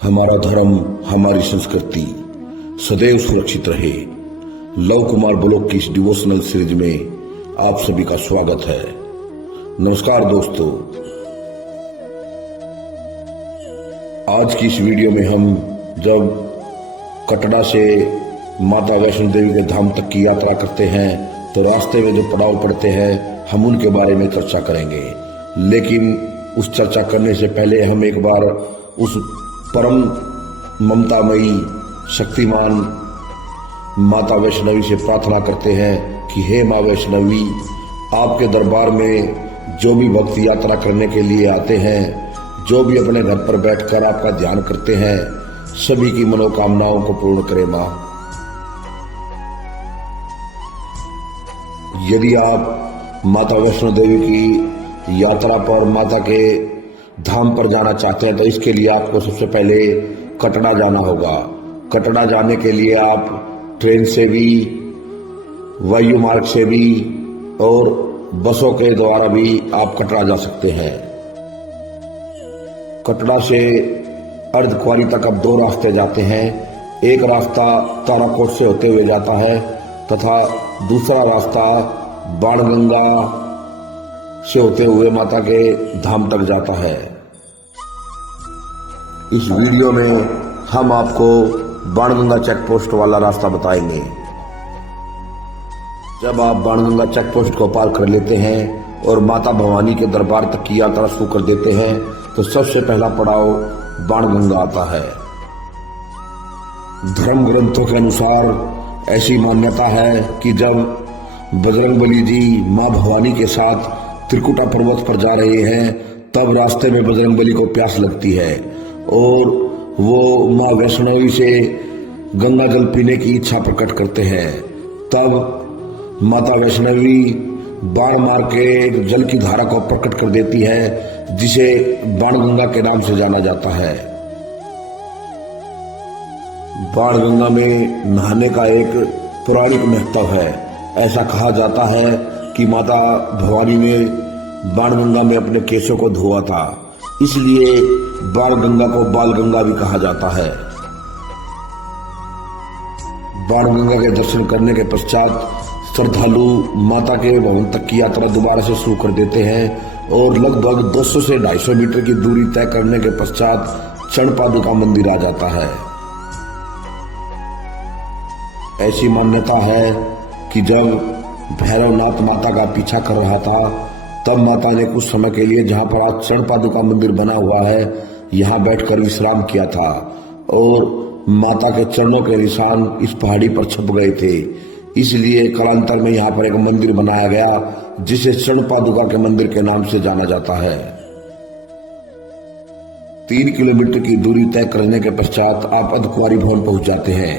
हमारा धर्म, हमारी संस्कृति सदैव सुरक्षित रहे। लव कुमार ब्लॉग की इस डिवोशनल सीरीज में आप सभी का स्वागत है। नमस्कार दोस्तों, आज की इस वीडियो में हम जब कटरा से माता वैष्णो देवी के धाम तक की यात्रा करते हैं तो रास्ते में जो पड़ाव पड़ते हैं हम उनके बारे में चर्चा करेंगे। लेकिन उस चर्चा करने से पहले हम एक बार उस परम ममतामयी शक्तिमान माता वैष्णवी से प्रार्थना करते हैं कि हे माँ वैष्णवी, आपके दरबार में जो भी भक्त यात्रा करने के लिए आते हैं, जो भी अपने घर पर बैठकर आपका ध्यान करते हैं, सभी की मनोकामनाओं को पूर्ण करे माँ। यदि आप माता वैष्णो देवी की यात्रा पर, माता के धाम पर जाना चाहते हैं तो इसके लिए आपको सबसे पहले कटरा जाना होगा। कटरा जाने के लिए आप ट्रेन से भी, वायु मार्ग से भी और बसों के द्वारा भी आप कटरा जा सकते हैं। कटरा से अर्धकुंवारी तक अब दो रास्ते जाते हैं। एक रास्ता ताराकोट से होते हुए जाता है तथा दूसरा रास्ता बाणगंगा से होते हुए माता के धाम तक जाता है। इस वीडियो में हम आपको बाणगंगा चेक पोस्ट वाला रास्ता बताएंगे। जब आप बाणगंगा चेक पोस्ट को पार कर लेते हैं और माता भवानी के दरबार तक की यात्रा शुरू कर देते हैं तो सबसे पहला पड़ाव बाणगंगा आता है। धर्म ग्रंथों के अनुसार ऐसी मान्यता है कि जब बजरंगबली जी मां भवानी के साथ त्रिकुटा पर्वत पर जा रहे हैं तब रास्ते में बजरंगबली को प्यास लगती है और वो मां वैष्णवी से गंगा जल पीने की इच्छा प्रकट करते हैं। तब माता वैष्णवी बाण मार के जल की धारा को प्रकट कर देती है, जिसे बाणगंगा के नाम से जाना जाता है। बाणगंगा में नहाने का एक पौराणिक महत्व है। ऐसा कहा जाता है कि माता भवानी ने बाणगंगा में अपने केशों को धोआ था, इसलिए बाणगंगा को बालगंगा भी कहा जाता है। बाणगंगा के दर्शन करने के पश्चात श्रद्धालु माता के भवन तक की यात्रा दोबारा से शुरू कर देते हैं और लगभग 200 से 250 मीटर की दूरी तय करने के पश्चात चरण पादुका मंदिर आ जाता है। ऐसी मान्यता है कि जब भैरवनाथ माता का पीछा कर रहा था तब माता ने कुछ समय के लिए, जहां पर आज चरण पादुका मंदिर बना हुआ है, यहां बैठकर विश्राम किया था और माता के चरणों के निशान इस पहाड़ी पर छप गए थे। इसलिए कालांतर में यहां पर एक मंदिर बनाया गया जिसे चरण पादुका के मंदिर के नाम से जाना जाता है। 3 किलोमीटर की दूरी तय करने के पश्चात आप अर्धकुंवारी भवन पहुंच जाते हैं।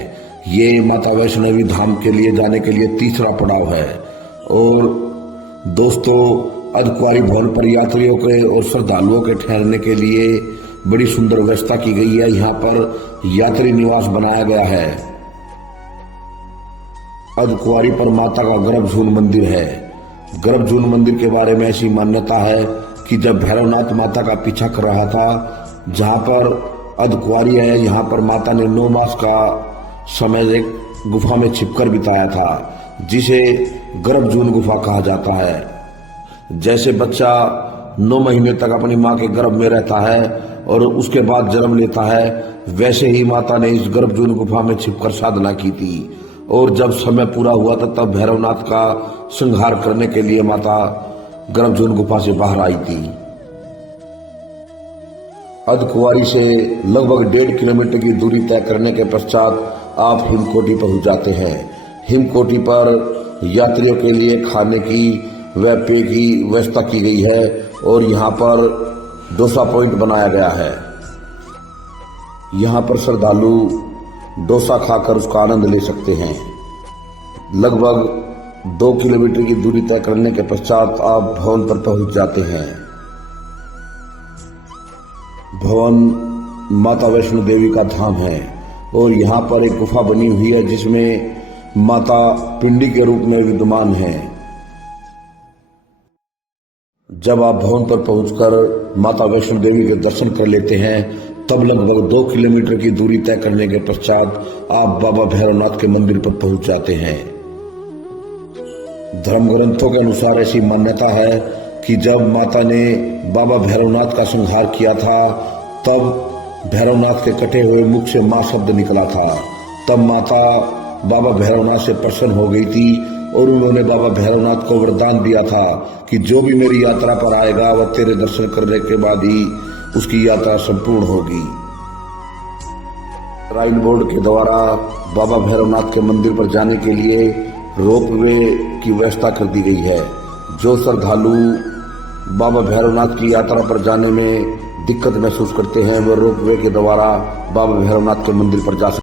ये माता वैष्णवी धाम के लिए जाने के लिए तीसरा पड़ाव है। और दोस्तों, अर्धकुंवारी भवन पर यात्रियों के और श्रद्धालुओं के ठहरने के लिए बड़ी सुंदर व्यवस्था की गई है। यहाँ पर यात्री निवास बनाया गया है। अर्धकुंवारी पर माता का गर्भजून मंदिर है। गर्भजून मंदिर के बारे में ऐसी मान्यता है कि जब भैरवनाथ माता का पीछा कर रहा था, जहाँ पर अर्धकुंवारी है, यहाँ पर माता ने 9 मास का समय एक गुफा में छिपकर बिताया था, जिसे गर्भजून गुफा कहा जाता है। जैसे बच्चा 9 महीने तक अपनी माँ के गर्भ में रहता है और उसके बाद जन्म लेता है, वैसे ही माता ने इस गर्भजून गुफा में छिपकर साधना की थी और जब समय पूरा हुआ था तब भैरवनाथ का संहार करने के लिए माता गर्भजून गुफा से बाहर आई थी। अर्धकुंवारी से लगभग 1.5 किलोमीटर की दूरी तय करने के पश्चात आप हिमकोटी पहुंच जाते हैं। हिमकोटी पर यात्रियों के लिए खाने की व पेय की व्यवस्था की गई है और यहाँ पर डोसा पॉइंट बनाया गया है। यहाँ पर श्रद्धालु डोसा खाकर उसका आनंद ले सकते हैं। लगभग 2 किलोमीटर की दूरी तय करने के पश्चात आप भवन पर पहुंच जाते हैं। भवन माता वैष्णो देवी का धाम है और यहाँ पर एक गुफा बनी हुई है जिसमें माता पिंडी के रूप में विद्यमान है। जब आप भवन पर पहुंचकर माता वैष्णो देवी के दर्शन कर लेते हैं तब लगभग 2 किलोमीटर की दूरी तय करने के पश्चात आप बाबा भैरवनाथ के मंदिर पर पहुंच जाते हैं। धर्म ग्रंथों के अनुसार ऐसी मान्यता है कि जब माता ने बाबा भैरवनाथ का संहार किया था तब भैरवनाथ के कटे हुए मुख से मां शब्द निकला था। तब माता बाबा भैरवनाथ से प्रसन्न हो गई थी और उन्होंने बाबा भैरवनाथ को वरदान दिया था कि जो भी मेरी यात्रा पर आएगा वह तेरे दर्शन करने के बाद ही उसकी यात्रा संपूर्ण होगी। श्राइन बोर्ड के द्वारा बाबा भैरवनाथ के मंदिर पर जाने के लिए रोपवे की व्यवस्था कर दी गई है। जो श्रद्धालु बाबा भैरवनाथ की यात्रा पर जाने में दिक्कत महसूस करते हैं वह रोपवे के द्वारा बाबा भैरवनाथ के मंदिर पर जा सकते हैं।